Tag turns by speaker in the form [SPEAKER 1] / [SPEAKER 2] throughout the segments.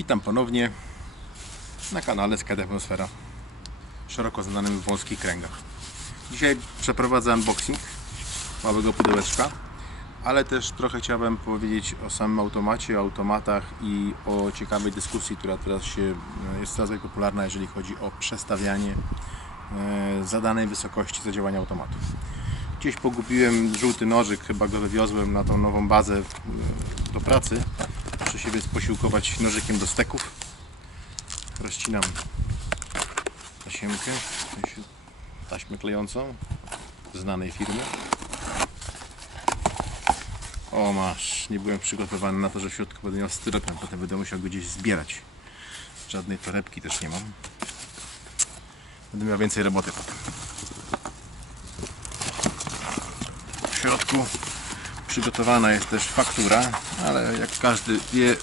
[SPEAKER 1] Witam ponownie na kanale Skate Atmosfera, szeroko znanym w wąskich kręgach. Dzisiaj przeprowadzę unboxing małego pudełeczka, ale też trochę chciałbym powiedzieć o samym automacie, o automatach i o ciekawej dyskusji, która teraz się, jest coraz popularna, jeżeli chodzi o przestawianie e, zadanej wysokości zadziałania automatu. Gdzieś pogubiłem żółty nożyk, chyba go wywiozłem na tą nową bazę e, do pracy. Więc posiłkować nożykiem do steków. Rozcinam tasiemkę, taśmę klejącą znanej firmy. O masz, nie byłem przygotowany na to, że w środku będę miał styropian, potem będę musiał go gdzieś zbierać. Żadnej torebki też nie mam. Będę miał więcej roboty potem. W środku przygotowana jest też faktura, ale jak każdy wie,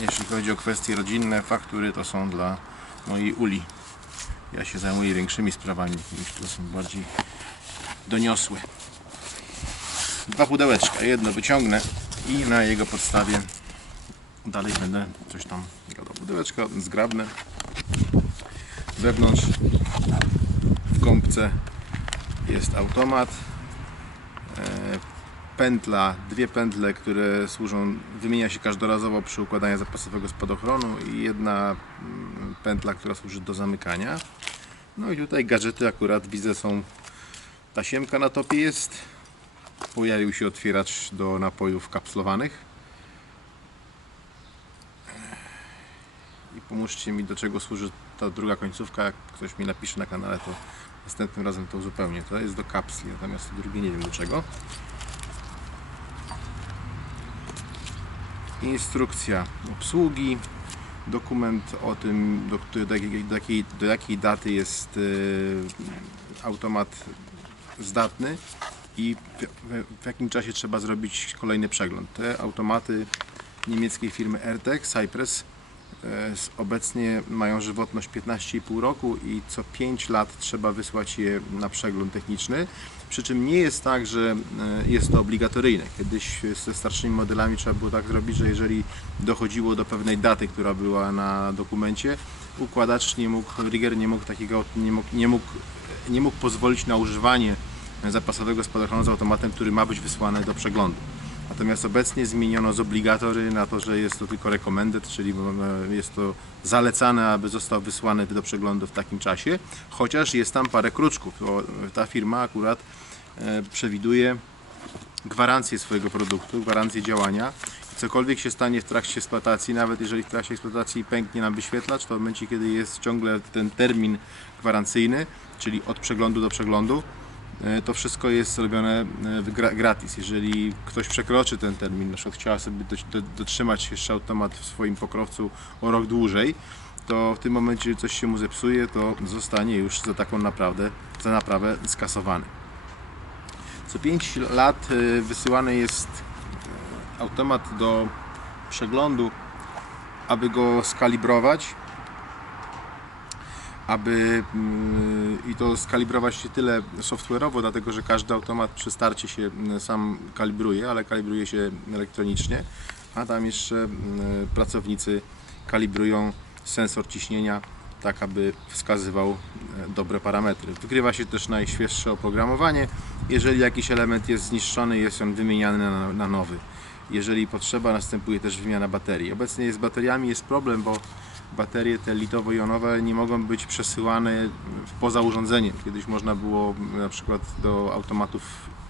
[SPEAKER 1] jeśli chodzi o kwestie rodzinne, faktury to są dla mojej uli. Ja się zajmuję większymi sprawami, niż to są bardziej doniosłe. Dwa pudełeczka, jedno wyciągnę i na jego podstawie dalej będę coś tam gadał. Pudełeczko zgrabne. Wewnątrz w gąbce jest automat pętla, dwie pętle, które służą, wymienia się każdorazowo przy układaniu zapasowego spadochronu i jedna mm, pętla, która służy do zamykania. No i tutaj gadżety akurat widzę są, tasiemka na topie jest, pojawił się otwieracz do napojów kapslowanych. I pomóżcie mi do czego służy ta druga końcówka, jak ktoś mi napisze na kanale to następnym razem to uzupełnię. To jest do kapsli, natomiast to drugie nie wiem do czego. Instrukcja obsługi, dokument o tym, do, do, do, jakiej, do jakiej daty jest y, automat zdatny i w, w, jakim czasie trzeba zrobić kolejny przegląd. Te automaty niemieckiej firmy AirTech Cypress s- obecnie mają żywotność 15,5 roku i co 5 lat trzeba wysłać je na przegląd techniczny. Przy czym nie jest tak, że e, jest to obligatoryjne. Kiedyś ze starszymi modelami trzeba było tak zrobić, że jeżeli dochodziło do pewnej daty, która była na dokumencie, układacz nie mógł, rigger nie mógł takiego, nie mógł, nie mógł, nie mógł pozwolić na używanie zapasowego spadochronu z automatem, który ma być wysłany do przeglądu. Natomiast obecnie zmieniono z obligatory na to, że jest to tylko recommended, czyli e, jest to zalecane, aby został wysłany do przeglądu w takim czasie, chociaż jest tam parę kruczków. Ta firma akurat e, przewiduje gwarancję swojego produktu, gwarancję działania. Cokolwiek się stanie w trakcie eksploatacji, nawet jeżeli w trakcie eksploatacji pęknie nam wyświetlacz, to w momencie, kiedy jest ciągle ten termin gwarancyjny, czyli od przeglądu do przeglądu, to wszystko jest robione e, gra- gratis. Jeżeli ktoś przekroczy ten termin, na przykład chciała sobie do, do, dotrzymać jeszcze automat w swoim pokrowcu o rok dłużej, to w tym momencie coś się mu zepsuje, to zostanie już za taką naprawdę, za naprawę skasowany. Co 5 lat e, wysyłany jest e, automat do przeglądu, aby go skalibrować, aby mm, i to skalibrować się tyle software'owo, dlatego że każdy automat przy starcie się mm, sam kalibruje, ale kalibruje się elektronicznie, a tam jeszcze mm, pracownicy kalibrują sensor ciśnienia tak, aby wskazywał e, dobre parametry. Wygrywa się też najświeższe oprogramowanie. Jeżeli jakiś element jest zniszczony, jest on wymieniany na, na nowy. Jeżeli potrzeba, następuje też wymiana baterii. Obecnie z bateriami jest problem, bo baterie te litowo-jonowe nie mogą być przesyłane poza urządzeniem. Kiedyś można było na przykład do automatów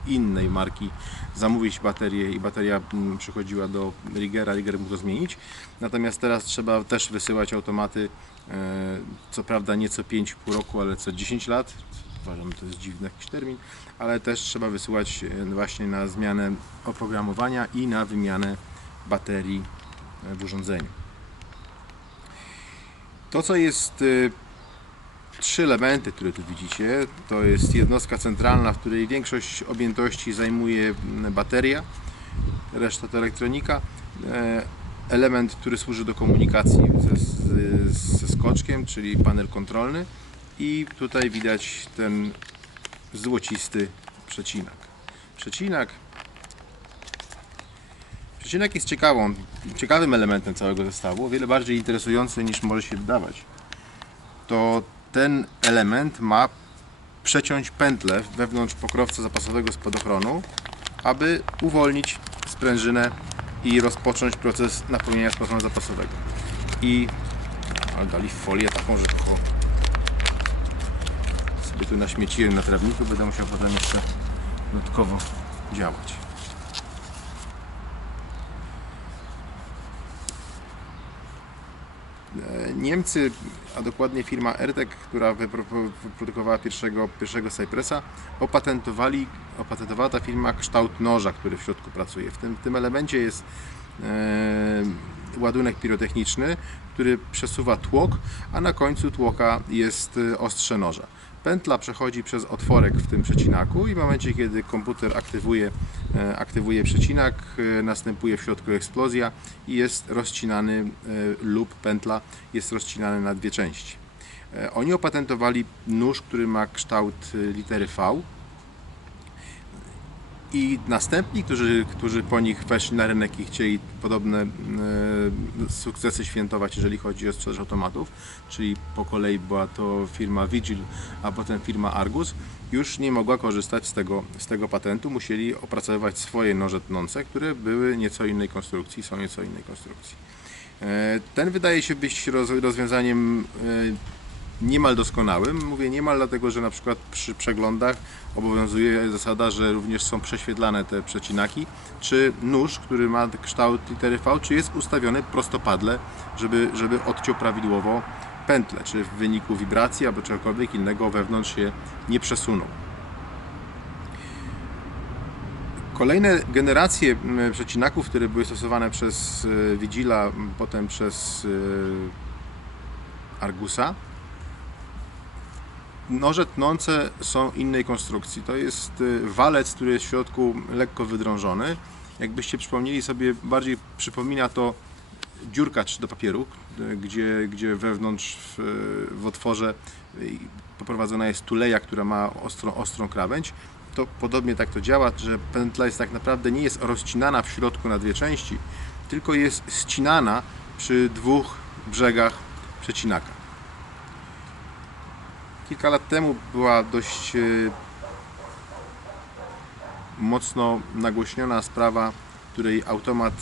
[SPEAKER 1] innej marki zamówić baterię i bateria mm, przychodziła do Riggera, Rigger mógł to zmienić. Natomiast teraz trzeba też wysyłać automaty, e, co prawda nie co 5,5 roku, ale co 10 lat. Uważam, to jest dziwny jakiś termin, ale też trzeba wysyłać e, właśnie na zmianę oprogramowania i na wymianę baterii e, w urządzeniu. To, co jest y, trzy elementy, które tu widzicie, to jest jednostka centralna, w której większość objętości zajmuje bateria, reszta to elektronika. E, Element, który służy do komunikacji ze, ze skoczkiem, czyli panel kontrolny i tutaj widać ten złocisty przecinak. Przecinak Przecinek jest ciekawą, ciekawym elementem całego zestawu, o wiele bardziej interesujący niż może się wydawać. To ten element ma przeciąć pętlę wewnątrz pokrowca zapasowego spadochronu, aby uwolnić sprężynę i rozpocząć proces napełnienia spadochronu zapasowego. I ale dali folię taką, że to sobie tu naśmieciłem na trawniku, będę musiał potem jeszcze dodatkowo działać. E, Niemcy, a dokładnie firma Ertek, która wypro- wyprodukowała pierwszego, pierwszego Cypressa, opatentowali, opatentowała ta firma kształt noża, który w środku pracuje. W tym, w tym elemencie jest e, ładunek pirotechniczny, który przesuwa tłok, a na końcu tłoka jest e, ostrze noża. Pętla przechodzi przez otworek w tym przecinaku i w momencie, kiedy komputer aktywuje, e, aktywuje przecinak, e, następuje w środku eksplozja i jest rozcinany e, lub pętla jest rozcinany na dwie części. Oni opatentowali nóż, który ma kształt litery V, i następni, którzy, którzy po nich weszli na rynek i chcieli podobne e, sukcesy świętować, jeżeli chodzi o sprzedaż automatów, czyli po kolei była to firma Vigil, a potem firma Argus, już nie mogła korzystać z tego, z tego patentu, musieli opracowywać swoje noże tnące, które były nieco innej konstrukcji, są nieco innej konstrukcji. E, Ten wydaje się być roz, rozwiązaniem e, niemal doskonałym. Mówię niemal dlatego, że na przykład przy przeglądach obowiązuje zasada, że również są prześwietlane te przecinaki, czy nóż, który ma kształt litery V, czy jest ustawiony prostopadle, żeby, żeby odciął prawidłowo pętlę, czy w wyniku wibracji albo czegokolwiek innego wewnątrz się nie przesunął. Kolejne generacje przecinaków, które były stosowane przez e, Vigila, potem przez e, Argusa, Noże tnące są innej konstrukcji. To jest y, walec, który jest w środku lekko wydrążony. Jakbyście przypomnieli sobie, bardziej przypomina to dziurkacz do papieru, y, gdzie, gdzie wewnątrz w, w otworze y, poprowadzona jest tuleja, która ma ostrą, ostrą krawędź. To podobnie tak to działa, że pętla jest tak naprawdę nie jest rozcinana w środku na dwie części, tylko jest ścinana przy dwóch brzegach przecinaka. Kilka lat temu była dość e, mocno nagłośniona sprawa, w której automat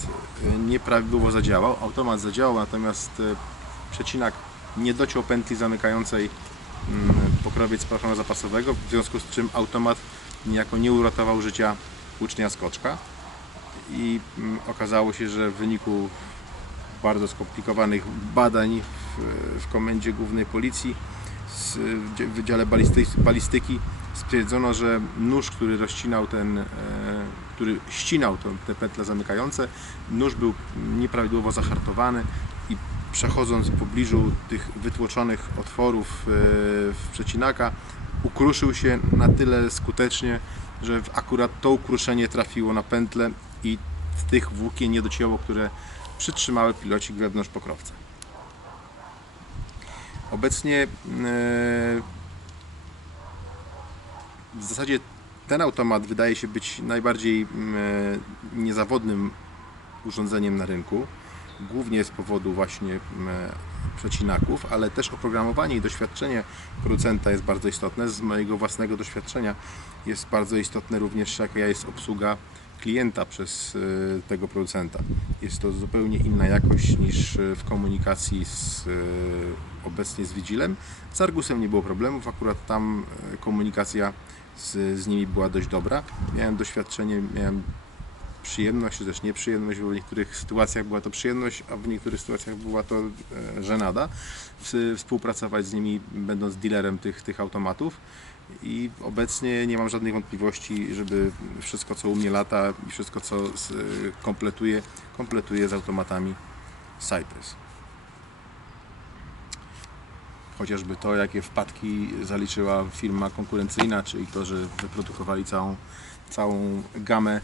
[SPEAKER 1] e, nieprawidłowo zadziałał. Automat zadziałał, natomiast e, przecinak nie dociął pętli zamykającej mm, pokrowiec spadochronu zapasowego, w związku z czym automat niejako nie uratował życia ucznia skoczka i mm, okazało się, że w wyniku bardzo skomplikowanych badań w, w komendzie głównej policji w Wydziale Balisty- Balistyki stwierdzono, że nóż, który rozcinał ten, e, który ścinał te pętle zamykające, nóż był nieprawidłowo zahartowany i przechodząc w pobliżu tych wytłoczonych otworów e, w przecinaka, ukruszył się na tyle skutecznie, że akurat to ukruszenie trafiło na pętlę i z tych włókien nie docięło, które przytrzymały pilocik wewnątrz pokrowca. Obecnie e, w zasadzie ten automat wydaje się być najbardziej e, niezawodnym urządzeniem na rynku, głównie z powodu właśnie mm, przecinaków, ale też oprogramowanie i doświadczenie producenta jest bardzo istotne. Z mojego własnego doświadczenia jest bardzo istotne również jaka jest obsługa klienta przez e, tego producenta. Jest to zupełnie inna jakość niż e, w komunikacji z, e, obecnie z Vigilem. Z Argusem nie było problemów, akurat tam e, komunikacja z, z nimi była dość dobra. Miałem doświadczenie, miałem przyjemność, czy też nieprzyjemność, bo w niektórych sytuacjach była to przyjemność, a w niektórych sytuacjach była to e, żenada. Współpracować z nimi, będąc dealerem tych, tych automatów i obecnie nie mam żadnych wątpliwości, żeby wszystko co u mnie lata i wszystko co kompletuje, kompletuje z automatami Cypress. Chociażby to, jakie wpadki zaliczyła firma konkurencyjna, czyli to, że wyprodukowali całą, całą gamę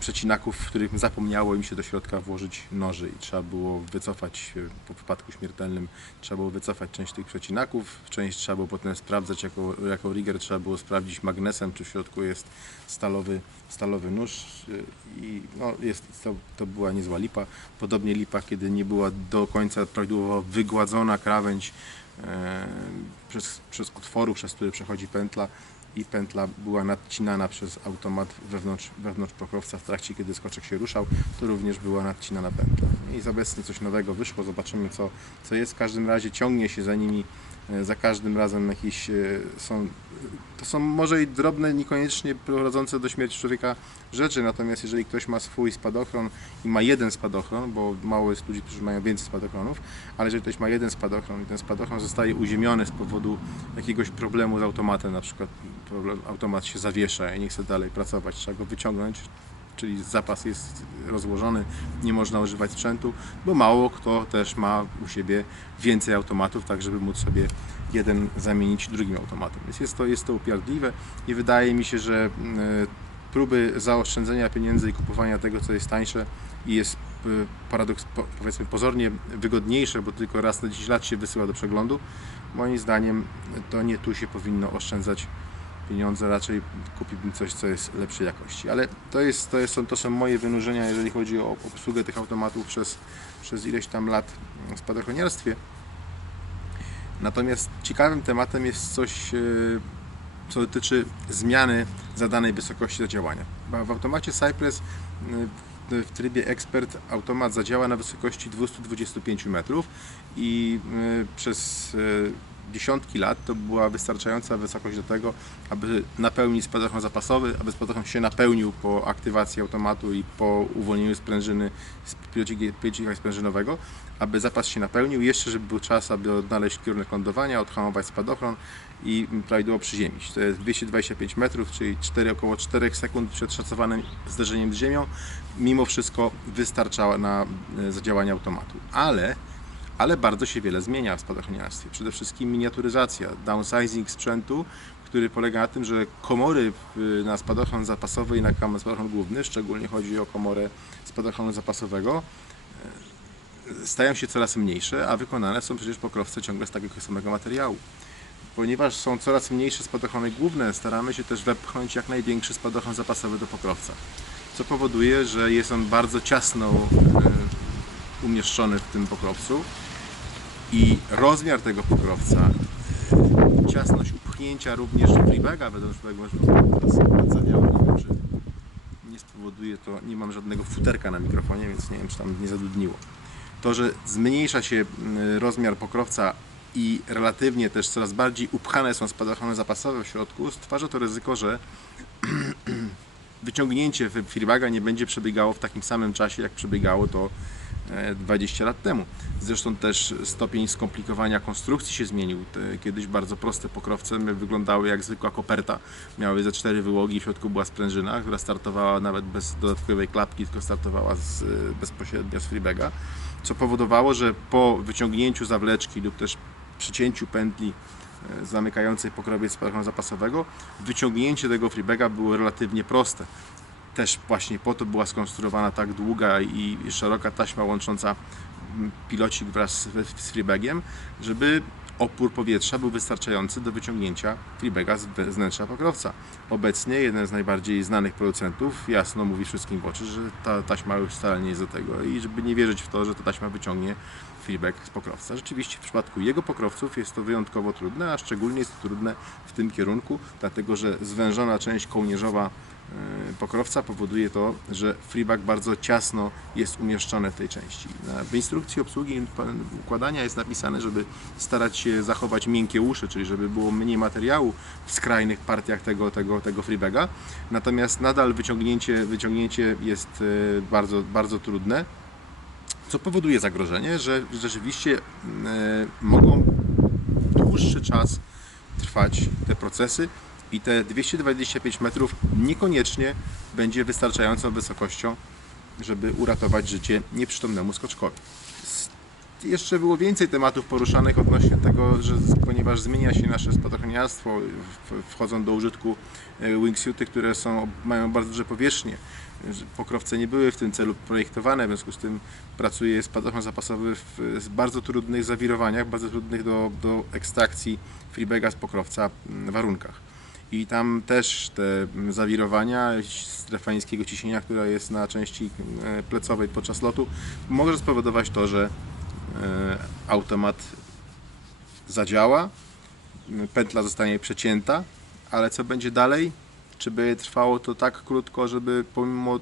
[SPEAKER 1] przecinaków, w których zapomniało im się do środka włożyć noży i trzeba było wycofać e, po wypadku śmiertelnym, trzeba było wycofać część tych przecinaków, część trzeba było potem sprawdzać jako, jako rigger, trzeba było sprawdzić magnesem, czy w środku jest stalowy, stalowy nóż e, i no, jest, to, to była niezła lipa. Podobnie lipa, kiedy nie była do końca prawidłowo wygładzona krawędź e, przez, przez otworu, przez który przechodzi pętla i pętla była nadcinana przez automat wewnątrz, wewnątrz pokrowca w trakcie, kiedy skoczek się ruszał, to również była nadcinana pętla. I z obecnie coś nowego wyszło, zobaczymy co, co jest. W każdym razie ciągnie się za nimi e, za każdym razem jakieś e, są, to są może i drobne, niekoniecznie prowadzące do śmierci człowieka rzeczy, natomiast jeżeli ktoś ma swój spadochron i ma jeden spadochron, bo mało jest ludzi, którzy mają więcej spadochronów, ale jeżeli ktoś ma jeden spadochron i ten spadochron zostaje uziemiony z powodu jakiegoś problemu z automatem, na przykład automat się zawiesza i nie chce dalej pracować, trzeba go wyciągnąć, czyli zapas jest rozłożony, nie można używać sprzętu, bo mało kto też ma u siebie więcej automatów, tak żeby móc sobie jeden zamienić drugim automatem. Więc jest to, jest to upierdliwe i wydaje mi się, że e, próby zaoszczędzenia pieniędzy i kupowania tego, co jest tańsze i jest e, paradoks, po- powiedzmy pozornie wygodniejsze, bo tylko raz na 10 lat się wysyła do przeglądu, moim zdaniem to nie tu się powinno oszczędzać pieniądze, raczej kupiłbym coś, co jest lepszej jakości. Ale to, jest, to, jest, to są moje wynurzenia, jeżeli chodzi o obsługę tych automatów przez, przez ileś tam lat w spadochroniarstwie. Natomiast ciekawym tematem jest coś, e, co dotyczy zmiany zadanej wysokości zadziałania. W automacie Cypress e, w trybie Expert automat zadziała na wysokości 225 metrów i e, przez dziesiątki lat to była wystarczająca wysokość do tego, aby napełnić spadochron zapasowy, aby spadochron się napełnił po aktywacji automatu i po uwolnieniu sprężyny z pilocika sprężynowego, aby zapas się napełnił, jeszcze żeby był czas, aby odnaleźć kierunek lądowania, odhamować spadochron i prawidłowo przyziemić. To jest 225 metrów, czyli 4, około 4 sekund przed szacowanym zderzeniem z ziemią. Mimo wszystko wystarcza na e, zadziałanie automatu. Ale ale bardzo się wiele zmienia w spadochroniarstwie. Przede wszystkim miniaturyzacja, downsizing sprzętu, który polega na tym, że komory y, na spadochron zapasowy i na spadochron główny, szczególnie chodzi o komorę spadochronu zapasowego, y, stają się coraz mniejsze, a wykonane są przecież pokrowce ciągle z takiego samego materiału. Ponieważ są coraz mniejsze spadochrony główne, staramy się też wepchnąć jak największy spadochron zapasowy do pokrowca, co powoduje, że jest on bardzo ciasno y, umieszczony w tym pokrowcu i rozmiar tego pokrowca, ciasność upchnięcia również freebaga wewnątrz tego zadziała. Nie czy nie spowoduje to, nie mam żadnego futerka na mikrofonie, więc nie wiem, czy tam nie zadudniło. To, że zmniejsza się mm, rozmiar pokrowca i relatywnie też coraz bardziej upchane są spadochrony zapasowe w środku, stwarza to ryzyko, że wyciągnięcie freebaga nie będzie przebiegało w takim samym czasie, jak przebiegało to 20 lat temu. Zresztą też stopień skomplikowania konstrukcji się zmienił. Te kiedyś bardzo proste pokrowce wyglądały jak zwykła koperta. Miały ze cztery wyłogi, w środku była sprężyna, która startowała nawet bez dodatkowej klapki, tylko startowała z, e, bezpośrednio z freebaga, co powodowało, że po wyciągnięciu zawleczki lub też przycięciu pętli e, zamykającej pokrowiec spadochronu zapasowego, wyciągnięcie tego freebaga było relatywnie proste. Też właśnie po to była skonstruowana tak długa i szeroka taśma łącząca mm, pilocik wraz z- freebagiem, żeby opór powietrza był wystarczający do wyciągnięcia freebaga z wnętrza pokrowca. Obecnie jeden z najbardziej znanych producentów jasno mówi wszystkim w oczy, że ta taśma już wcale nie jest do tego i żeby nie wierzyć w to, że ta taśma wyciągnie feedback z pokrowca. Rzeczywiście w przypadku jego pokrowców jest to wyjątkowo trudne, a szczególnie jest to trudne w tym kierunku, dlatego że zwężona część kołnierzowa pokrowca powoduje to, że freeback bardzo ciasno jest umieszczony w tej części. W instrukcji obsługi układania jest napisane, żeby starać się zachować miękkie uszy, czyli żeby było mniej materiału w skrajnych partiach tego, tego, tego freebaga, natomiast nadal wyciągnięcie, wyciągnięcie jest e, bardzo, bardzo trudne co powoduje zagrożenie, że rzeczywiście e, mogą dłuższy czas trwać te procesy i te 225 metrów niekoniecznie będzie wystarczającą wysokością, żeby uratować życie nieprzytomnemu skoczkowi. Jeszcze było więcej tematów poruszanych odnośnie tego, że ponieważ zmienia się nasze spadochroniarstwo, wchodzą do użytku e, wingsuity, które są, mają bardzo duże powierzchnie. Pokrowce nie były w tym celu projektowane, w związku z tym pracuje spadochron zapasowy w bardzo trudnych zawirowaniach, bardzo trudnych do, do ekstrakcji freebaga z pokrowca warunkach. I tam też te zawirowania, strefa niskiego ciśnienia, która jest na części e, plecowej podczas lotu, może spowodować to, że e, automat zadziała, pętla zostanie przecięta, ale co będzie dalej? Czy by trwało to tak krótko, żeby pomimo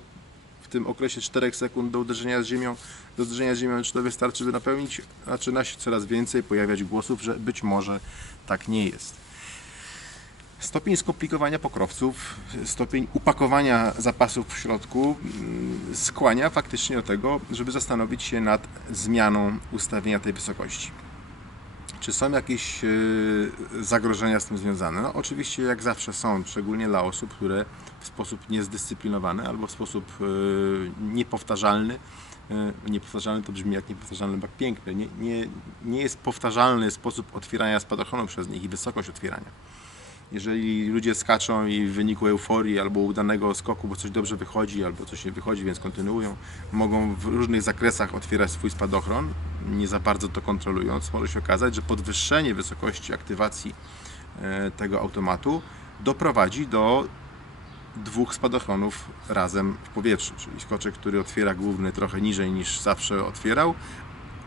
[SPEAKER 1] w tym okresie 4 sekund do uderzenia z ziemią, do uderzenia z ziemią, czy to wystarczy, by napełnić? Zaczyna się coraz więcej pojawiać głosów, że być może tak nie jest. Stopień skomplikowania pokrowców, stopień upakowania zapasów w środku mm, skłania faktycznie do tego, żeby zastanowić się nad zmianą ustawienia tej wysokości. Czy są jakieś y, zagrożenia z tym związane? No, oczywiście, jak zawsze są, szczególnie dla osób, które w sposób niezdyscyplinowany albo w sposób y, niepowtarzalny, y, niepowtarzalny to brzmi jak niepowtarzalny, jak piękny, nie, nie, nie jest powtarzalny sposób otwierania spadochronu przez nich i wysokość otwierania jeżeli ludzie skaczą i w wyniku euforii albo udanego skoku, bo coś dobrze wychodzi, albo coś nie wychodzi, więc kontynuują, mogą w różnych zakresach otwierać swój spadochron, nie za bardzo to kontrolując, może się okazać, że podwyższenie wysokości aktywacji e, tego automatu doprowadzi do dwóch spadochronów razem w powietrzu, czyli skoczek, który otwiera główny trochę niżej niż zawsze otwierał,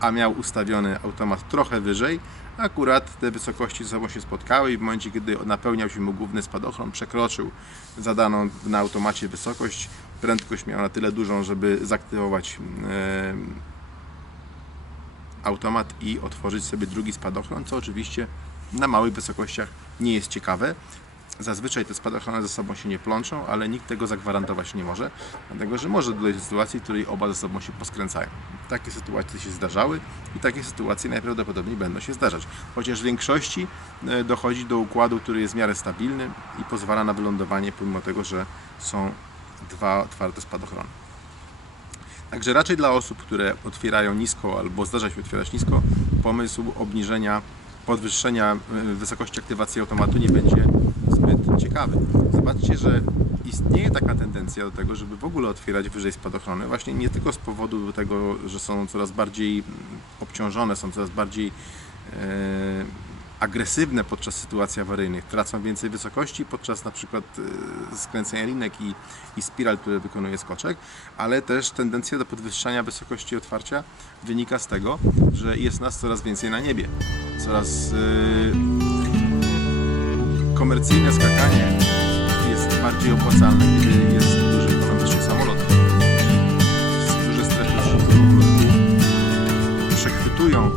[SPEAKER 1] a miał ustawiony automat trochę wyżej, akurat te wysokości ze sobą się spotkały i w momencie, kiedy napełniał się mu główny spadochron, przekroczył zadaną na automacie wysokość, prędkość miał na tyle dużą, żeby zaktywować e, automat i otworzyć sobie drugi spadochron, co oczywiście na małych wysokościach nie jest ciekawe. Zazwyczaj te spadochrony ze sobą się nie plączą, ale nikt tego zagwarantować nie może, dlatego że może dojść do sytuacji, w której oba ze sobą się poskręcają. Takie sytuacje się zdarzały i takie sytuacje najprawdopodobniej będą się zdarzać. Chociaż w większości e, dochodzi do układu, który jest w miarę stabilny i pozwala na wylądowanie, pomimo tego, że są dwa twarde spadochrony. Także raczej dla osób, które otwierają nisko albo zdarza się otwierać nisko, pomysł obniżenia, podwyższenia y, wysokości aktywacji automatu nie będzie zbyt ciekawy. Zobaczcie, że istnieje taka tendencja do tego, żeby w ogóle otwierać wyżej spadochrony, właśnie nie tylko z powodu tego, że są coraz bardziej mm, obciążone, są coraz bardziej e, agresywne podczas sytuacji awaryjnych, tracą więcej wysokości podczas na przykład e, skręcenia linek i, i spiral, które wykonuje skoczek, ale też tendencja do podwyższania wysokości otwarcia wynika z tego, że jest nas coraz więcej na niebie. Coraz e, komercyjne skakanie jest bardziej opłacalne, kiedy jest duży lądowanie samolot. Duże strefy przechwytują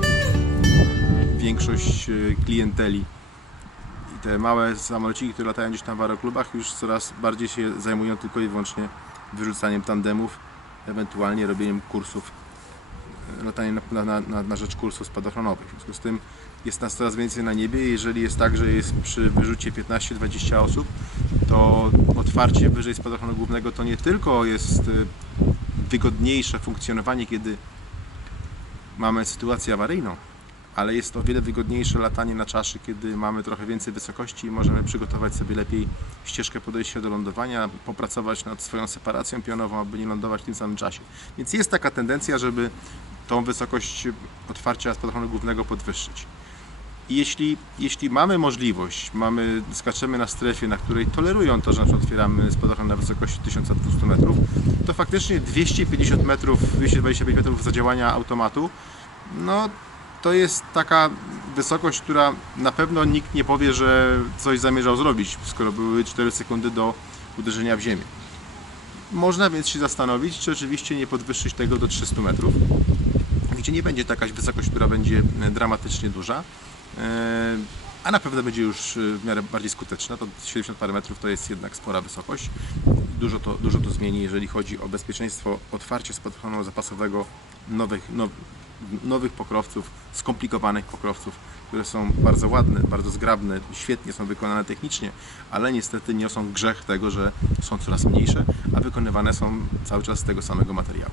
[SPEAKER 1] większość e, klienteli. I te małe samolociki, które latają gdzieś tam w aeroklubach, już coraz bardziej się zajmują tylko i wyłącznie wyrzucaniem tandemów, ewentualnie robieniem kursów, e, lataniem na, na, na, na rzecz kursów spadochronowych. W związku z tym jest nas coraz więcej na niebie. Jeżeli jest tak, że jest przy wyrzucie 15-20 osób, to otwarcie wyżej spadochronu głównego to nie tylko jest y, wygodniejsze funkcjonowanie, kiedy mamy sytuację awaryjną, ale jest to o wiele wygodniejsze latanie na czaszy, kiedy mamy trochę więcej wysokości i możemy przygotować sobie lepiej ścieżkę podejścia do lądowania, popracować nad swoją separacją pionową, aby nie lądować w tym samym czasie. Więc jest taka tendencja, żeby tą wysokość otwarcia spadochronu głównego podwyższyć. I jeśli, jeśli mamy możliwość, mamy, skaczemy na strefie, na której tolerują to, że otwieramy spadochron na wysokości 1200 metrów, to faktycznie 250 metrów, 225 metrów zadziałania automatu, no to jest taka wysokość, która na pewno nikt nie powie, że coś zamierzał zrobić, skoro były 4 sekundy do uderzenia w ziemię. Można więc się zastanowić, czy oczywiście nie podwyższyć tego do 300 metrów, gdzie nie będzie to jakaś wysokość, która będzie e, dramatycznie duża, e, a na pewno będzie już e, w miarę bardziej skuteczna. To 70 parę metrów to jest jednak spora wysokość. Dużo to, dużo to zmieni, jeżeli chodzi o bezpieczeństwo otwarcia spadochronu zapasowego nowych, now, nowych pokrowców, skomplikowanych pokrowców, które są bardzo ładne, bardzo zgrabne, świetnie są wykonane technicznie, ale niestety niosą grzech tego, że są coraz mniejsze, a wykonywane są cały czas z tego samego materiału.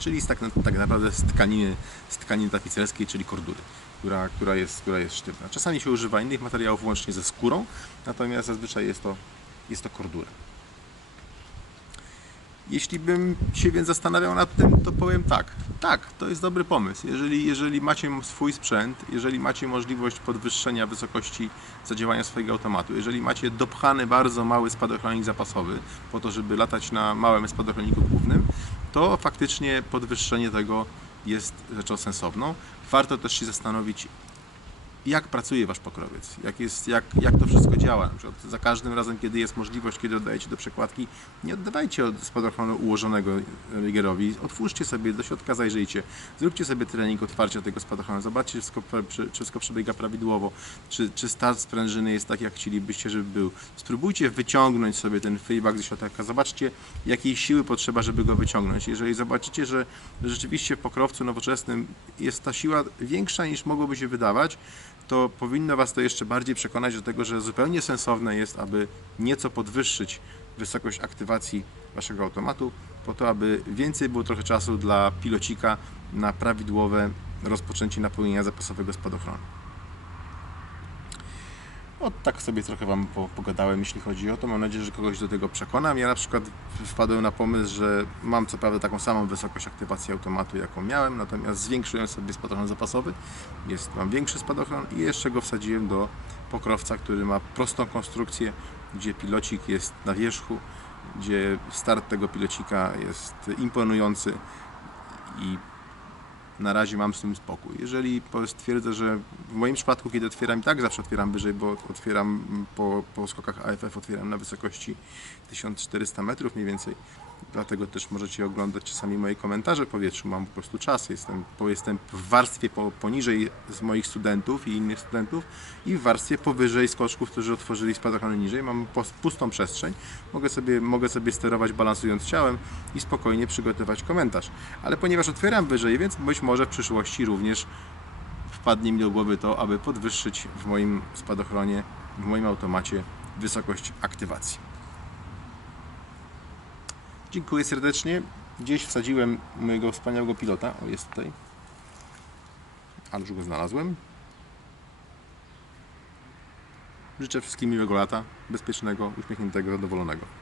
[SPEAKER 1] Czyli z tak, tak naprawdę z tkaniny, z tkaniny tapicerskiej, czyli kordury, która, która, jest, która jest sztywna. Czasami się używa innych materiałów łącznie ze skórą, natomiast zazwyczaj jest to, jest to kordura. Jeśli bym się więc zastanawiał nad tym, to powiem tak. Tak, to jest dobry pomysł. Jeżeli, jeżeli macie swój sprzęt, jeżeli macie możliwość podwyższenia wysokości zadziałania swojego automatu, jeżeli macie dopchany bardzo mały spadochronik zapasowy, po to, żeby latać na małym spadochroniku głównym, to faktycznie podwyższenie tego jest rzeczą sensowną. Warto też się zastanowić, jak pracuje Wasz pokrowiec, jak, jest, jak, jak to wszystko działa. Za każdym razem, kiedy jest możliwość, kiedy oddajecie do przekładki, nie oddawajcie od spadochronu ułożonego riggerowi, otwórzcie sobie, do środka zajrzyjcie, zróbcie sobie trening otwarcia tego spadochronu, zobaczcie, czy wszystko, czy wszystko przebiega prawidłowo, czy, czy start sprężyny jest tak, jak chcielibyście, żeby był. Spróbujcie wyciągnąć sobie ten freeback ze środka, zobaczcie, jakiej siły potrzeba, żeby go wyciągnąć. Jeżeli zobaczycie, że rzeczywiście w pokrowcu nowoczesnym jest ta siła większa niż mogłoby się wydawać, to powinno Was to jeszcze bardziej przekonać do tego, że zupełnie sensowne jest, aby nieco podwyższyć wysokość aktywacji Waszego automatu, po to, aby więcej było trochę czasu dla pilocika na prawidłowe rozpoczęcie napełnienia zapasowego spadochronu. O, tak sobie trochę Wam po- pogadałem, jeśli chodzi o to. Mam nadzieję, że kogoś do tego przekonam. Ja na przykład wpadłem na pomysł, że mam co prawda taką samą wysokość aktywacji automatu, jaką miałem, natomiast zwiększyłem sobie spadochron zapasowy. Jest, mam większy spadochron i jeszcze go wsadziłem do pokrowca, który ma prostą konstrukcję, gdzie pilocik jest na wierzchu, gdzie start tego pilocika jest imponujący i na razie mam z tym spokój. Jeżeli stwierdzę, że w moim przypadku, kiedy otwieram, i tak zawsze otwieram wyżej, bo otwieram po, po skokach AFF, otwieram na wysokości 1400 metrów mniej więcej. Dlatego też możecie oglądać czasami moje komentarze w powietrzu. Mam po prostu czas. Jestem, jestem w warstwie po, poniżej z moich studentów i innych studentów i w warstwie powyżej skoczków, którzy otworzyli spadochrony niżej. Mam pustą przestrzeń. Mogę sobie, mogę sobie sterować balansując ciałem i spokojnie przygotować komentarz. Ale ponieważ otwieram wyżej, więc być może w przyszłości również wpadnie mi do głowy to, aby podwyższyć w moim spadochronie, w moim automacie wysokość aktywacji. Dziękuję serdecznie. Gdzieś wsadziłem mojego wspaniałego pilota. O, jest tutaj. Ale już go znalazłem. Życzę wszystkim miłego lata, bezpiecznego, uśmiechniętego, zadowolonego.